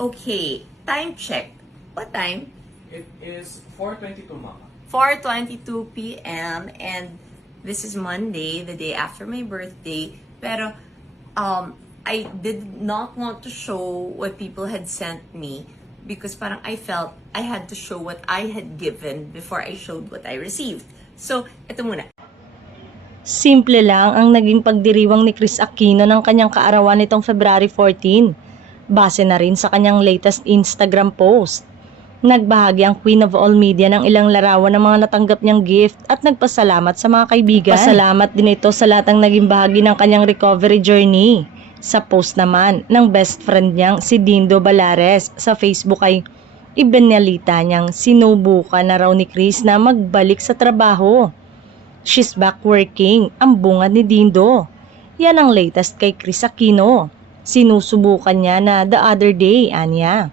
Okay, time check. What time? It is 4:22, Mama. 4:22 p.m. and this is Monday, the day after my birthday. Pero I did not want to show what people had sent me because parang I felt I had to show what I had given before I showed what I received. So, ito muna. Simple lang ang naging pagdiriwang ni Kris Aquino ng kanyang kaarawan nitong February 14. Base na rin sa kanyang latest Instagram post. Nagbahagi ang Queen of All Media ng ilang larawan ng mga natanggap niyang gift at nagpasalamat sa mga kaibigan. Pasalamat din ito sa lahat ng naging bahagi ng kanyang recovery journey. Sa post naman ng best friend niyang si Dindo Balares sa Facebook ay ibinalita niyang sinubukan na raw ni Kris na magbalik sa trabaho. She's back working, ang bungad ni Dindo. Yan ang latest kay Kris Aquino. Sinusubukan niya na the other day, anya.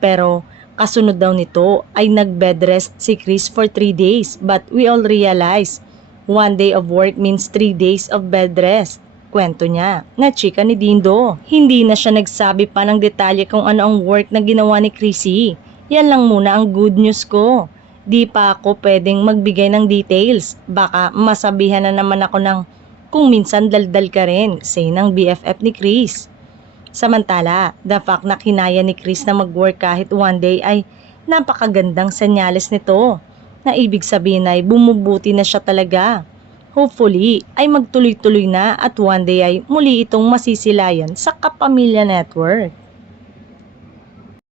Pero kasunod daw nito ay nag-bed rest si Kris for 3 days, but we all realize 1 day of work means 3 days of bed rest. Kwento niya na chika ni Dindo. Hindi na siya nagsabi pa ng detalye kung ano ang work na ginawa ni Chrissy. Yan lang muna ang good news ko. Di pa ako pwedeng magbigay ng details. Baka masabihan na naman ako ng kung minsan daldal ka rin, say ng BFF ni Kris. Samantala, the fact na kinaya ni Kris na mag-work kahit 1 day ay napakagandang senyales nito. Na ibig sabihin ay bumubuti na siya talaga. Hopefully ay magtuloy-tuloy na at 1 day ay muli itong masisilayan sa Kapamilya Network.